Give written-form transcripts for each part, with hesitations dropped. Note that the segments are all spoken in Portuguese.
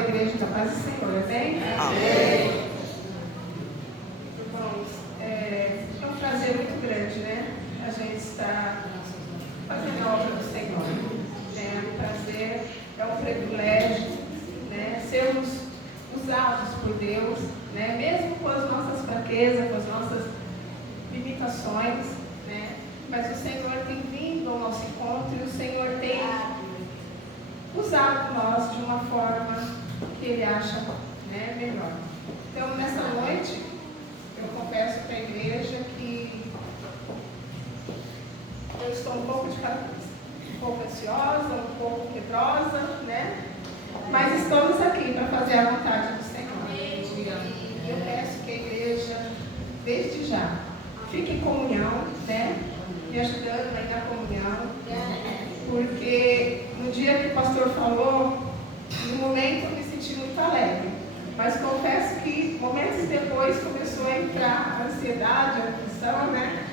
da igreja da paz do Senhor, amém? Amém. Irmãos, é um prazer muito grande, né? A gente está fazendo a obra do Senhor. É um prazer, é um privilégio, né? Sermos usados por Deus, né? Mesmo com as nossas fraquezas, com as nossas limitações, né? Mas o Senhor tem vindo ao nosso encontro e o Senhor tem usado nós de uma forma que Ele acha, né, melhor. Então, nessa noite, eu confesso para a igreja que eu estou um pouco ansiosa, um pouco medrosa, né? Mas estamos aqui para fazer a vontade do Senhor. E eu peço que a igreja, desde já, fique em comunhão, né? Me ajudando aí na comunhão. Porque no dia que o pastor falou, no momento eu me senti muito alegre. Mas confesso que momentos depois começou a entrar a ansiedade, a aflição, né?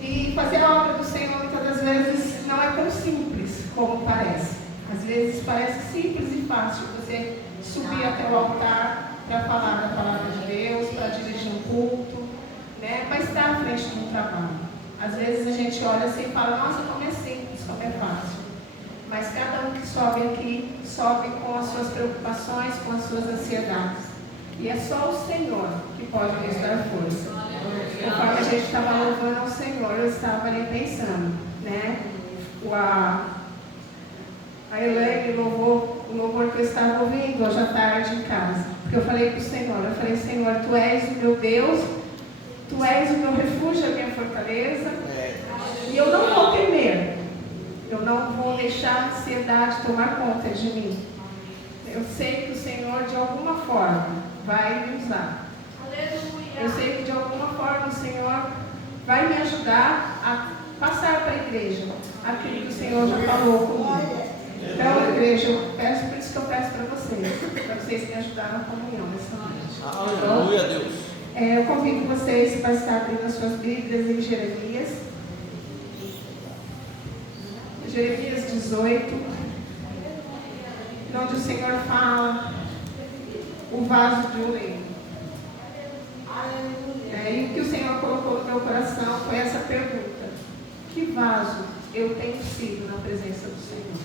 E fazer a obra do Senhor muitas das vezes não é tão simples como parece. Às vezes parece simples e fácil você subir até o altar para falar da palavra de Deus, para dirigir um culto, né? Para estar à frente de um trabalho. Às vezes a gente olha assim e fala, nossa, como é simples, como é fácil. Mas cada um que sobe aqui, sobe com as suas preocupações, com as suas ansiedades. E é só o Senhor que pode nos dar força. Conforme a gente estava louvando ao Senhor, eu estava ali pensando, né? A Elaine louvou o louvor que eu estava ouvindo hoje à tarde em casa. Porque eu falei para o Senhor, Senhor, Tu és o meu Deus, Tu és o meu refúgio, a minha fortaleza. E eu não vou temer. Eu não vou deixar a ansiedade tomar conta de mim. Eu sei que o Senhor, de alguma forma, vai me usar. Eu sei que, de alguma forma, o Senhor vai me ajudar a passar para a igreja aquilo que o Senhor já falou comigo. Então, igreja, eu peço, por isso que eu peço para vocês me ajudarem na comunhão nessa noite. Aleluia, Deus. Eu convido vocês para estar abrindo as suas Bíblias em Jeremias. Jeremias 18, onde o Senhor fala o vaso de oleiro. E o que o Senhor colocou no meu coração foi essa pergunta: que vaso eu tenho sido na presença do Senhor?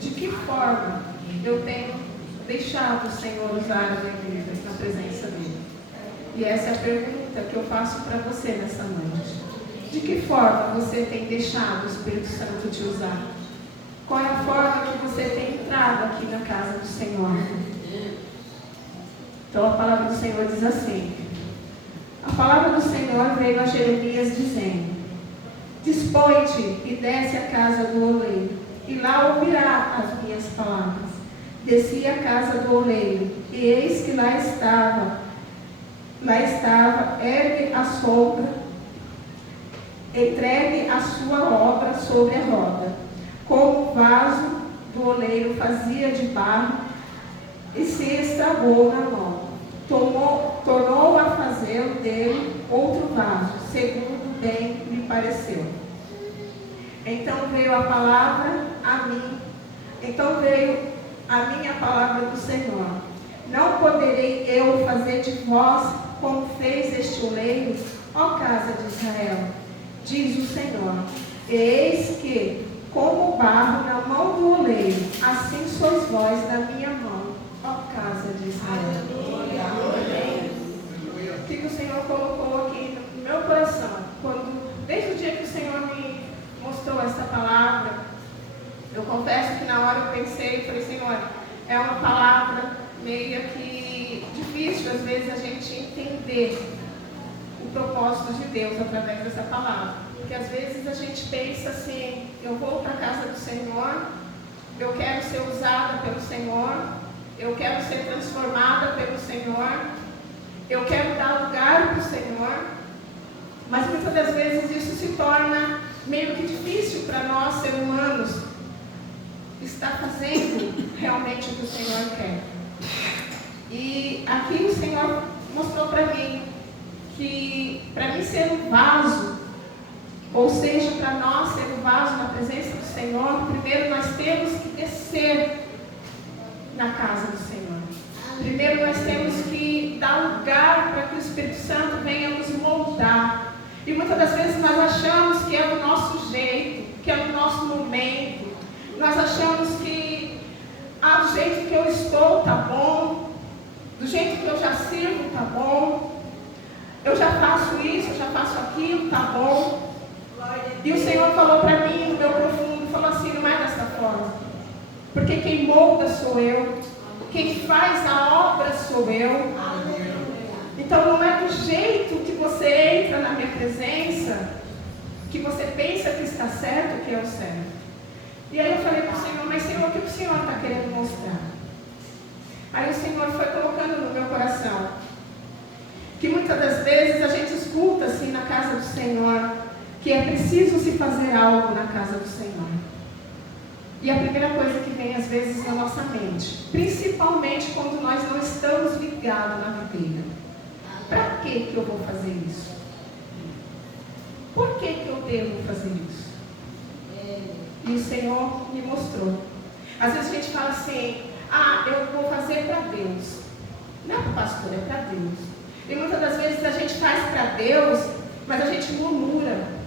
De que forma eu tenho deixado o Senhor usar a minha vida na presença dele? E essa é a pergunta que eu faço para você nessa noite. De que forma você tem deixado o Espírito Santo te usar? Qual é a forma que você tem entrado aqui na casa do Senhor? Então a palavra do Senhor diz assim: a palavra do Senhor veio a Jeremias dizendo: dispõe-te e desce à casa do oleiro, e lá ouvirá as minhas palavras. Desci à casa do oleiro, e eis que lá estava, ergue a sombra, entregue a sua obra sobre a roda, como o vaso do oleiro fazia de barro, e se estragou na mão. Tornou a fazer dele outro vaso, segundo bem lhe pareceu. Então veio a minha palavra do Senhor: não poderei eu fazer de vós como fez este oleiro, ó casa de Israel? Diz o Senhor: eis que, como barro na mão do oleiro, assim sois vós na minha mão, ó casa de Israel. O que o Senhor colocou aqui no meu coração, desde o dia que o Senhor me mostrou essa palavra, eu confesso que na hora eu pensei, falei, Senhor, é uma palavra meio que difícil às vezes a gente entender o propósito de Deus através dessa palavra. Porque às vezes a gente pensa assim: eu vou para a casa do Senhor, eu quero ser usada pelo Senhor, eu quero ser transformada pelo Senhor, eu quero dar lugar para o Senhor. Mas muitas das vezes isso se torna meio que difícil para nós, seres humanos, estar fazendo realmente o que o Senhor quer. E aqui o Senhor mostrou para mim que, para mim ser um vaso, ou seja, para nós ser um vaso na presença do Senhor, primeiro nós temos que descer na casa do Senhor. Primeiro nós temos que dar lugar para que o Espírito Santo venha nos moldar. E muitas das vezes nós achamos que é do nosso jeito, que é do nosso momento. Nós achamos que do jeito que eu estou tá bom, do jeito que eu já sirvo tá bom, eu já faço isso, eu já faço aquilo, tá bom. E o Senhor falou para mim, no meu profundo, falou assim, não é dessa forma. Porque quem molda sou eu, quem faz a obra sou eu. Então não é do jeito que você entra na minha presença, que você pensa que está certo, que é o certo. E aí eu falei para o Senhor, mas Senhor, o que o Senhor está querendo mostrar? Aí o Senhor foi colocando no meu coração, que muitas das vezes a gente escuta assim na casa do Senhor, que é preciso se fazer algo na casa do Senhor. E a primeira coisa que vem às vezes na nossa mente, principalmente quando nós não estamos ligados na videira. Para que eu vou fazer isso? Por que eu devo fazer isso? E o Senhor me mostrou. Às vezes a gente fala assim, eu vou fazer para Deus. Não é para o pastor, é para Deus. E muitas das vezes a gente faz para Deus, mas a gente murmura.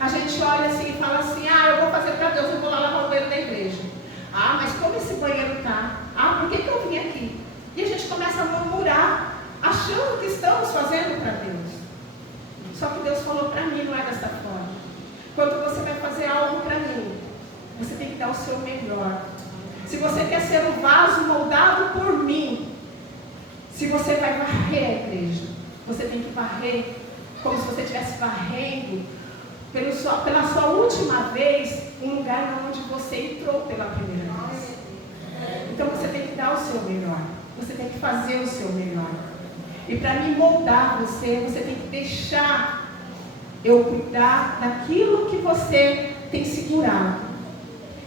A gente olha assim e fala assim, eu vou fazer para Deus, eu vou lá lavar o banheiro da igreja. Mas como esse banheiro está? Por que eu vim aqui? E a gente começa a murmurar, achando que estamos fazendo para Deus. Só que Deus falou para mim, não é dessa forma. Quando você vai fazer algo para mim, você tem que dar o seu melhor. Se você quer ser um vaso moldado por mim, se você vai varrer a igreja, você tem que varrer como se você estivesse varrendo pela sua última vez, um lugar onde você entrou pela primeira vez. Então você tem que dar o seu melhor. Você tem que fazer o seu melhor. E para me moldar você tem que deixar eu cuidar daquilo que você tem segurado.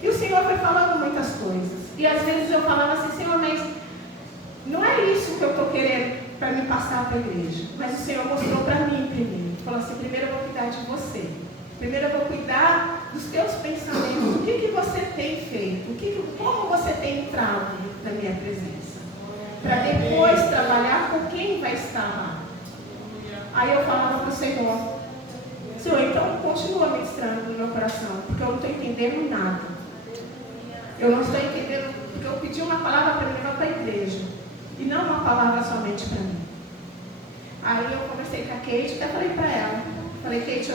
E o Senhor foi falando muitas coisas. E às vezes eu falava assim, Senhor, mas não é isso que eu estou querendo para me passar para a igreja. Mas o Senhor mostrou para mim primeiro. Falou assim, primeiro eu vou cuidar de você. Primeiro eu vou cuidar dos teus pensamentos. O que você tem feito? Como você tem entrado na minha presença? Para depois trabalhar com quem vai estar lá. Aí eu falava para o Senhor, então continua ministrando no meu coração, porque eu não estou entendendo nada. Eu não estou entendendo, porque eu pedi uma palavra para levar para a igreja, e não uma palavra somente para mim. Aí eu conversei com a Kate, até falei para ela, Kate,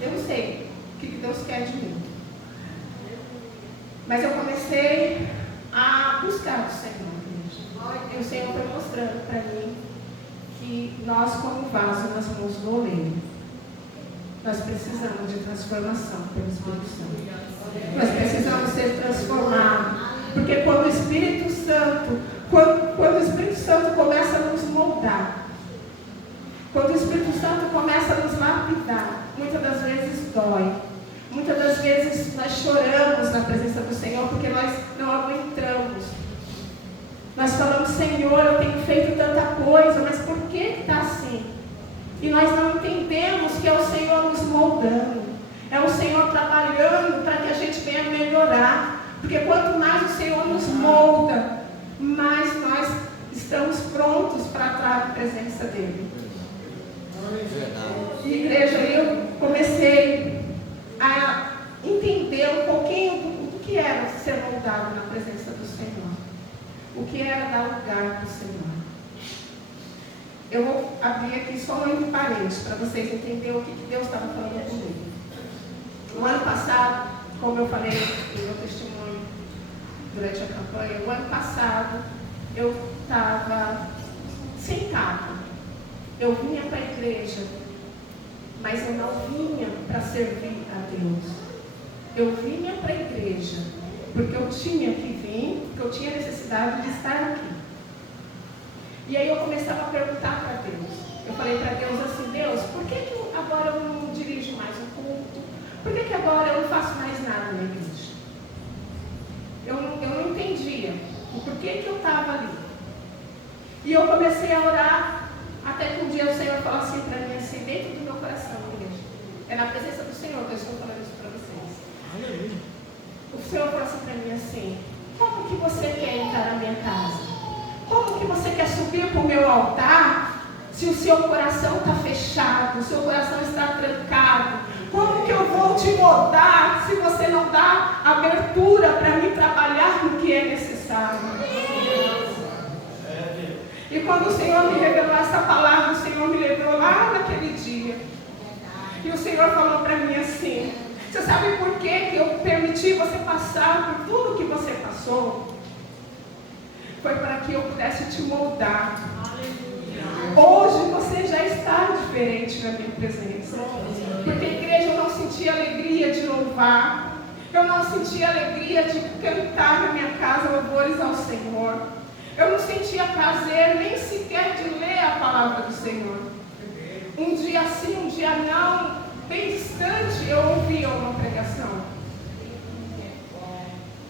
eu não sei o que Deus quer de mim. Mas eu comecei a buscar o Senhor. E o Senhor foi mostrando para mim que nós, como vaso nas mãos do oleiro, nós precisamos de transformação pelo Espírito Santo. Nós precisamos ser transformados. Porque quando o Espírito Santo começa a nos moldar, quando o Espírito Santo começa a nos lapidar, muitas das vezes dói. Muitas das vezes nós choramos na presença do Senhor porque nós não aguentamos. Nós falamos, Senhor, eu tenho feito tanta coisa, mas por que está assim? E nós não entendemos que é o Senhor nos moldando. É o Senhor trabalhando para que a gente venha melhorar. Porque quanto mais o Senhor nos molda, mais nós estamos prontos para entrar na presença dEle. E igreja, eu comecei a entender um pouquinho do que era ser moldado na presença do Senhor. O que era dar lugar para o Senhor. Eu vou abrir aqui só um parênteses para vocês entenderem o que Deus estava falando comigo. No ano passado, como eu falei no meu testemunho durante a campanha, o ano passado eu estava sentada. Eu vinha para a igreja, mas eu não vinha para servir a Deus. Eu vinha para a igreja porque eu tinha que vir, porque eu tinha necessidade de estar aqui. E aí eu começava a perguntar para Deus. Eu falei para Deus assim, Deus, por que agora eu não dirijo mais o culto? Por que agora eu não faço mais nada na igreja? Eu não entendia o porquê que eu estava ali. E eu comecei a orar, até que um dia o Senhor falou assim para mim, assim, dentro do meu coração, igreja. É na presença do Senhor que eu estou falando isso para vocês. Aleluia. O Senhor falou assim para mim assim, como que você quer entrar na minha casa? Como que você quer subir para o meu altar se o seu coração está fechado, o seu coração está trancado? Como que eu vou te moldar se você não dá abertura para me trabalhar no que é necessário? E quando o Senhor me revelou essa palavra, o Senhor me levou lá naquele dia. E o Senhor falou para mim assim: você sabe por que eu permiti você passar por tudo que você passou? Foi para que eu pudesse te moldar. Hoje você já está diferente na minha presença. Porque, igreja, eu não senti alegria de louvar. Eu não senti alegria de cantar na minha casa louvores ao Senhor. Eu não sentia prazer nem sequer de ler a palavra do Senhor. Um dia sim, um dia não, bem distante, eu ouvia uma pregação.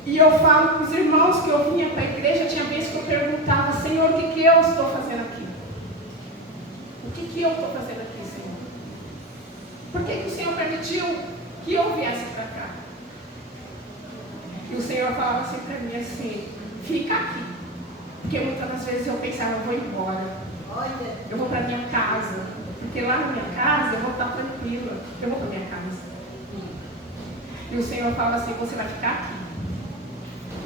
E eu falo para os irmãos que eu vinha para a igreja, tinha vezes que eu perguntava: Senhor, o que eu estou fazendo aqui? O que eu estou fazendo aqui, Senhor? Por que o Senhor permitiu que eu viesse para cá? E o Senhor falava assim para mim assim: fica aqui. Porque muitas das vezes eu pensava: eu vou embora. Eu vou para minha casa. Porque lá na minha casa eu vou estar tranquila. Eu vou para minha casa. E o Senhor falava assim: você vai ficar aqui.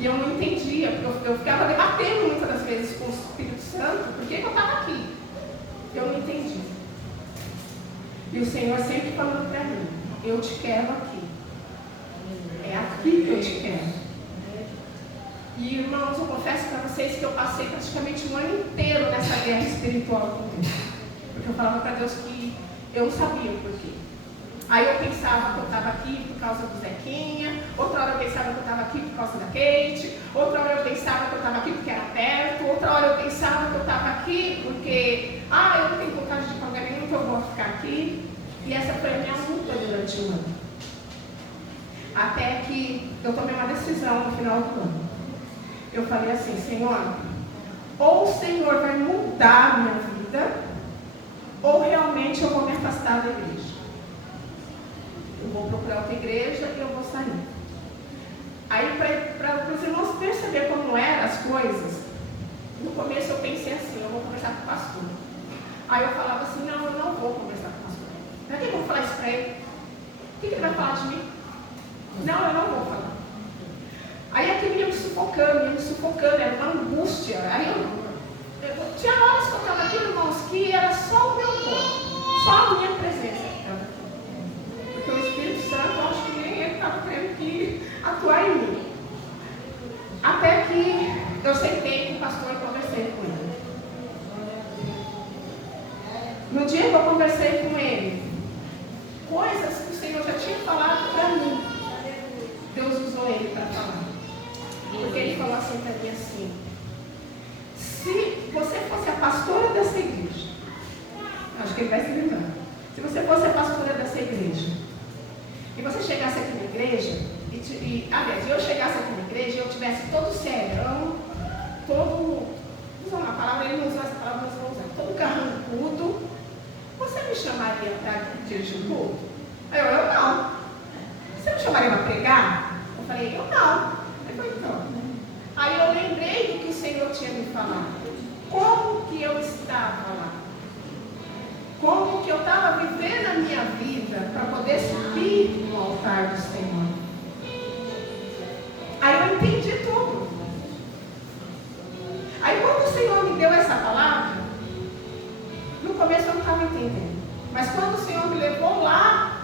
E eu não entendia, porque eu ficava debatendo muitas das vezes com o Espírito Santo, por que eu estava aqui? Eu não entendi. E o Senhor sempre falando para mim: eu te quero aqui. É aqui que eu te quero. E, irmãos, eu confesso para vocês que eu passei praticamente um ano inteiro nessa guerra espiritual com Deus. Porque eu falava para Deus que eu não sabia o porquê. Aí eu pensava que eu estava aqui por causa do Zequinha, outra hora eu pensava que eu estava aqui por causa da Kate, outra hora eu pensava que eu estava aqui porque era perto, outra hora eu pensava que eu estava aqui porque, eu não tenho vontade de pagar nenhum, então eu vou ficar aqui. E essa foi a minha luta durante o ano. Até que eu tomei uma decisão no final do ano. Eu falei assim: Senhor, ou o Senhor vai mudar a minha vida, ou realmente eu vou me afastar da igreja. Eu vou procurar outra igreja e eu vou sair. Aí, para os irmãos perceberem como eram as coisas, no começo eu pensei assim: eu vou conversar com o pastor. Aí eu falava assim: não, eu não vou conversar com o pastor. Para que eu vou falar isso para ele? O que ele vai falar de mim? Não, eu não vou falar. Aí aquilo ia me sufocando, era uma angústia. Aí eu tinha horas que eu estava aqui, irmãos, que era só o meu corpo, só a minha presença que estava aqui. Porque o Espírito Santo, eu acho que nem ele estava querendo que atuar em mim. Até que eu sentei com o pastor e conversei com ele. No dia que eu conversei com ele, coisas que o Senhor já tinha falado para mim, Deus usou ele para falar. Porque ele falou assim para mim assim: se você fosse a pastora dessa igreja, acho que ele vai se lembrar, se você fosse a pastora dessa igreja, e você chegasse aqui na igreja, aliás, eu chegasse aqui na igreja e eu tivesse todo serão, todo, usando a palavra, ele não usou essa palavra, mas vou usar, todo carrancudo, você me chamaria para dirigir o culto? Eu não. Você me chamaria para pregar? Eu falei: eu não. Ele falou: então. Aí eu lembrei do que o Senhor tinha me falado. Como que eu estava lá? Como que eu estava vivendo a minha vida para poder subir no altar do Senhor? Aí eu entendi tudo. Aí quando o Senhor me deu essa palavra, no começo eu não estava entendendo. Mas quando o Senhor me levou lá,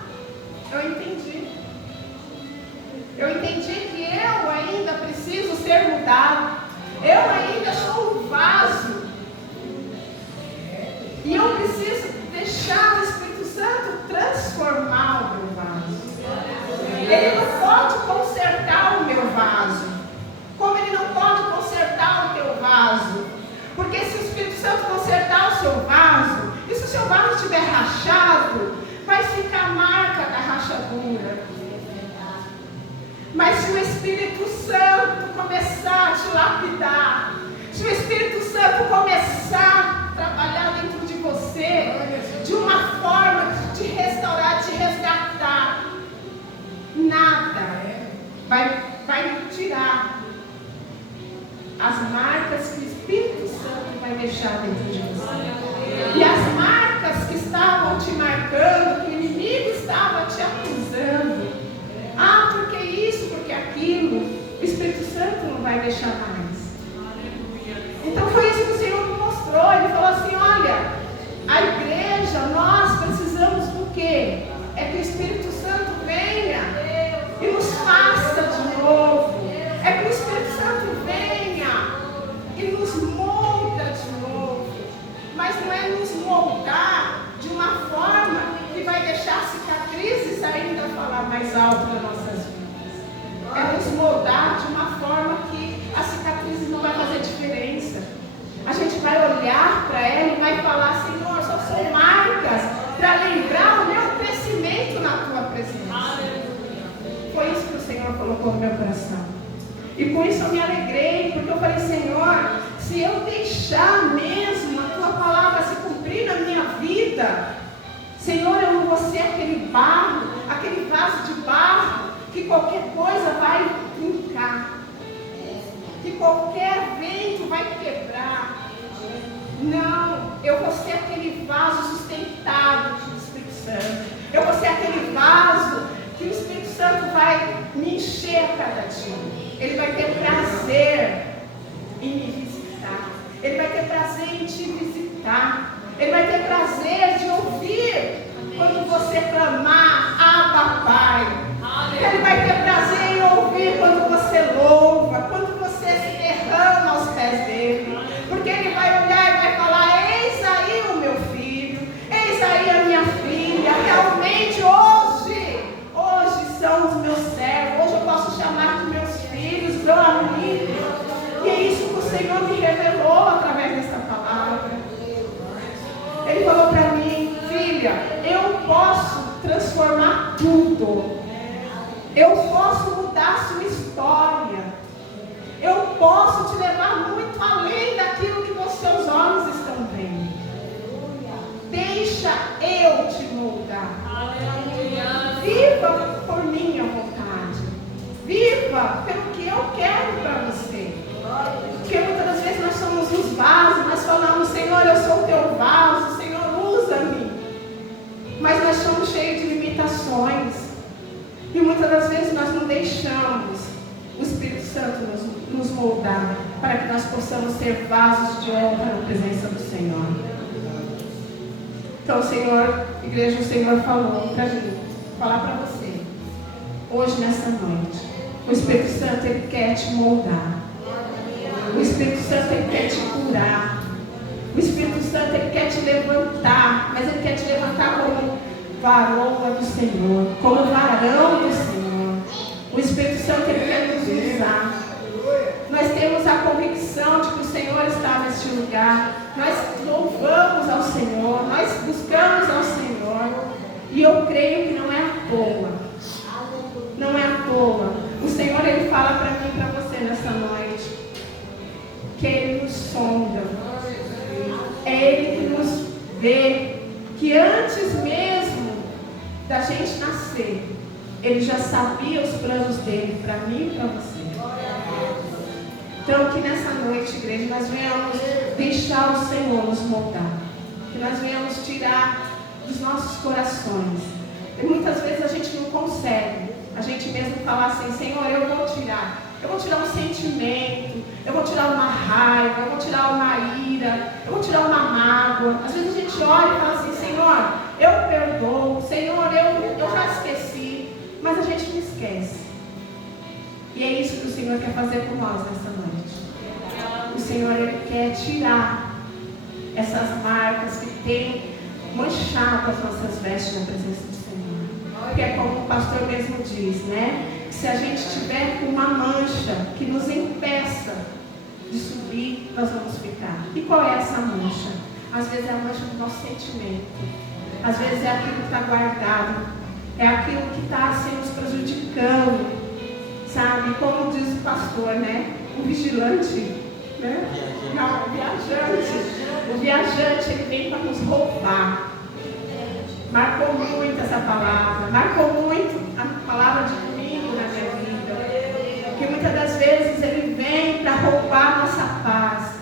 eu entendi. Eu entendi que eu ainda preciso ser mudado. Eu ainda sou um vaso. E eu preciso deixar o Espírito Santo transformar o meu vaso. Ele não pode consertar o meu vaso, como ele não pode consertar o teu vaso. Porque se o Espírito Santo consertar o seu vaso, e se o seu vaso estiver rachado, vai ficar a marca da rachadura. Mas se o Espírito Santo começar a te lapidar, se o Espírito Santo começar a trabalhar dentro de você, de uma forma de restaurar, de resgatar, nada vai me tirar deixar dentro de você. E as marcas que estavam te marcando, que o inimigo estava te acusando, porque isso, porque aquilo, o Espírito Santo não vai deixar mais. Então foi isso que o Senhor me mostrou. Ele falou assim: olha, a igreja, nós precisamos do quê? É que o Espírito Santo venha e nos faça de novo. É que o Espírito Santo venha e nos molda de novo. Mas não é nos moldar de uma forma que vai deixar cicatrizes ainda falar mais alto nas nossas vidas. É nos moldar de uma forma que a cicatriz não vai fazer diferença. A gente vai olhar para ela e vai falar: Senhor, só são marcas para lembrar o meu crescimento na tua presença. Foi isso que o Senhor colocou no meu coração. E com isso eu me alegrei, porque eu falei: Senhor, se eu deixar mesmo a tua palavra se cumprir na minha vida, Senhor, eu não vou ser aquele barro, aquele vaso de barro, que qualquer coisa vai brincar, que qualquer vento vai quebrar. Não, eu vou ser aquele vaso sustentado pelo Espírito Santo. Eu vou ser aquele vaso que o Espírito Santo vai me encher a cada dia. Ele vai ter prazer em me visitar. Ele vai ter prazer em te visitar. Ele vai ter prazer de ouvir quando você clamar: Abba, Pai. Ele vai ter prazer em ouvir quando você louva, quando você se derrama aos pés dele. Porque ele vai olhar e vai falar: eis aí o meu filho, eis aí a minha filha. Realmente hoje são os meus servos. Hoje eu posso chamar de meus filhos, meu amigo. E é isso que o Senhor me revelou através dessa palavra. Ele falou para mim: filha, eu posso transformar tudo. Eu posso mudar a sua história. Eu posso te levar muito além daquilo que os seus olhos estão vendo. Deixa eu te moldar. Viva por minha vontade. Viva pelo que eu quero para você. Porque muitas das vezes nós somos os vasos, nós falamos: Senhor, eu sou o teu vaso, Senhor, usa-me. Mas nós somos cheios de limitações. E muitas das vezes nós não deixamos o Espírito Santo nos moldar, para que nós possamos ser vasos de honra na presença do Senhor. Então, Senhor, igreja, o Senhor falou para mim, falar para você, hoje, nessa noite, o Espírito Santo, ele quer te moldar. O Espírito Santo, ele quer te curar. O Espírito Santo, ele quer te levantar, mas ele quer te levantar como varoa do Senhor, como varão do Senhor. O Espírito Santo, ele quer nos usar. Nós temos a convicção de que o Senhor está neste lugar. Nós louvamos ao Senhor, nós buscamos ao Senhor. E eu creio que não é à toa. Não é à toa. O Senhor, ele fala para mim e para você nessa noite que Ele nos sonda. É Ele que nos vê. Que antes mesmo da gente nascer, Ele já sabia os planos dele para mim e para você. Então, que nessa noite, igreja, nós venhamos deixar o Senhor nos moldar. Que nós venhamos tirar dos nossos corações. E muitas vezes a gente não consegue. A gente mesmo falar assim: Senhor, eu vou tirar. Eu vou tirar um sentimento. Eu vou tirar uma raiva. Eu vou tirar uma ira. Eu vou tirar uma mágoa. Às vezes a gente olha e fala assim: Senhor, eu perdoo. Senhor, eu já esqueci. Mas a gente não esquece. E é isso que o Senhor quer fazer por nós nessa noite. O Senhor, Ele quer tirar essas marcas que têm manchado as nossas vestes na presença do Senhor. Porque é como o pastor mesmo diz, né? Que se a gente tiver uma mancha que nos impeça de subir, nós vamos ficar. E qual é essa mancha? Às vezes é a mancha do nosso sentimento. Às vezes é aquilo que está guardado. É aquilo que está assim, nos prejudicando. Sabe, como diz o pastor, né? O vigilante, né? Não, o viajante. O viajante, ele vem para nos roubar. Marcou muito essa palavra. Marcou muito a palavra de domingo na minha vida. Porque muitas das vezes ele vem para roubar a nossa paz.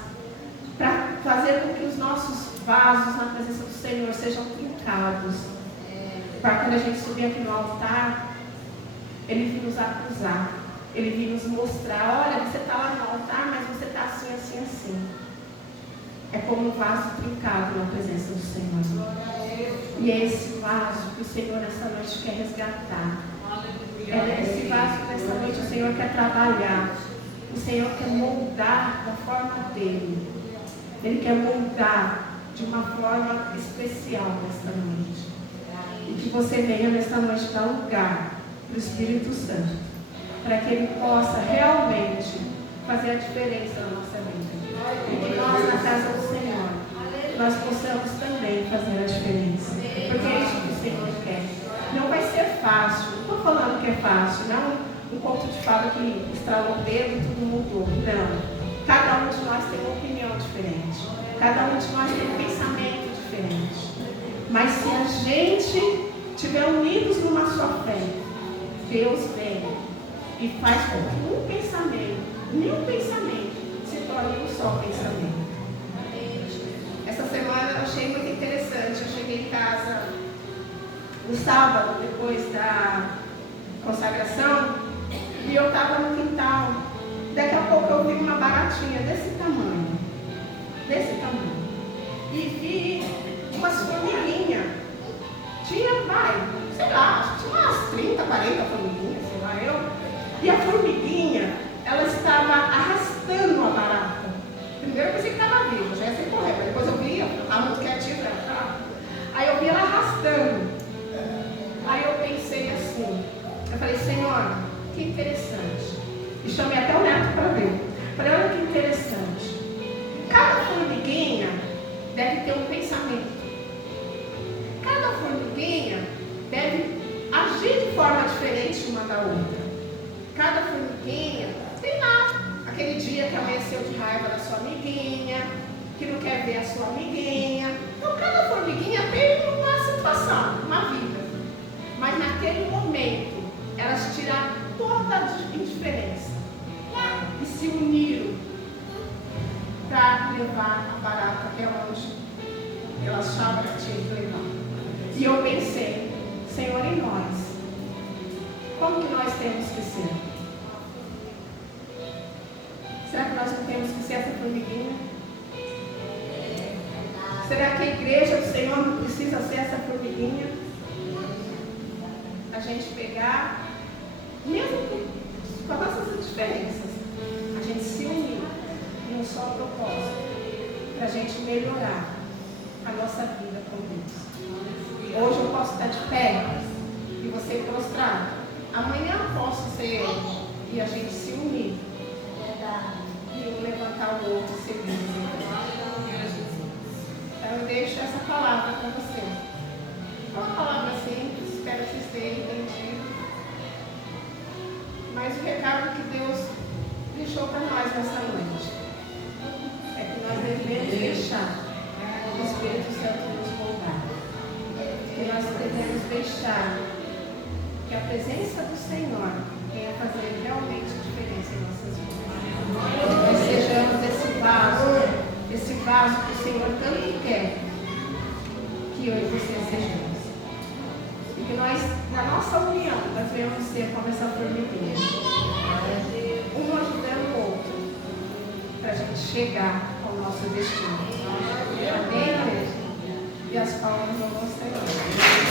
Para fazer fazer com que os nossos vasos na presença do Senhor sejam trincados. Para quando a gente subir aqui no altar, Ele vir nos acusar, Ele vir nos mostrar, olha, você está lá no altar, mas você está assim, assim, assim. É como um vaso trincado na presença do Senhor. E é esse vaso que o Senhor nessa noite quer resgatar. É esse vaso que nessa noite o Senhor quer trabalhar. O Senhor quer moldar da forma dele. Ele quer moldar de uma forma especial nesta noite. E que você venha nesta noite dar lugar para o Espírito Santo, para que Ele possa realmente fazer a diferença na nossa vida. E que nós, na casa do Senhor, nós possamos também fazer a diferença. Porque é isso que o Senhor quer. Não vai ser fácil. Não estou falando que é fácil. Não um conto de fada que estralou o dedo e tudo mudou. Não. Cada um de nós tem uma opinião diferente. Cada um de nós tem um pensamento diferente. Mas se a gente estiver unidos numa só fé, Deus vem e faz com que um pensamento, nenhum pensamento, se torne um só pensamento. Essa semana eu achei muito interessante. Eu cheguei em casa no sábado, depois da consagração, e eu estava no quintal. Daqui a pouco eu vi uma baratinha desse tamanho. E vi umas formiguinhas. Tinha, sei lá, tinha umas 30, 40 formiguinhas, sei lá eu. E a formiguinha, ela estava arrastando a barata. Primeiro eu pensei que estava viva, já ia sair correndo. Depois eu vi, ela muito quietinha, aí eu vi ela arrastando. Aí eu pensei assim, eu falei, Senhor, que interessante. E chamei até o neto para ver. Falei, olha que interessante. Cada formiguinha deve ter um pensamento. Cada formiguinha deve agir de forma diferente uma da outra. Cada formiguinha tem lá aquele dia que amanheceu de raiva da sua amiguinha, que não quer ver a sua amiguinha. Então cada formiguinha tem uma situação, uma vida. Mas naquele momento, elas tiraram toda a indiferença e se uniram para levar a barata até onde elas achavam que tinha que levar. E eu pensei, Senhor, em nós, como que nós temos que ser? Será que nós não temos que ser essa formiguinha? Será que a igreja do Senhor não precisa ser essa formiguinha? A gente pegar, mesmo com as nossas diferenças, a gente se unir em um só propósito, para a gente melhorar a nossa vida com Deus. Hoje eu posso estar de pé e você prostrado. Amanhã eu posso ser eu e a gente se unir e um levantar o outro e seguir. Então eu deixo essa palavra para você. É uma palavra simples, espero que vocês tenham entendido. Mas o recado que Deus deixou para nós nessa noite é que nós devemos deixar o Espírito Santo nos moldar. Que nós devemos deixar que a presença do Senhor venha fazer realmente diferença em nossas vidas. Que nós sejamos esse vaso que o Senhor tanto quer que eu e você sejamos. E que nós, na nossa união, nós venhamos ser como essa formiguinha. Um ajudando o outro para a gente chegar ao nosso destino. Amém, igreja? E as palmas ao nosso Senhor.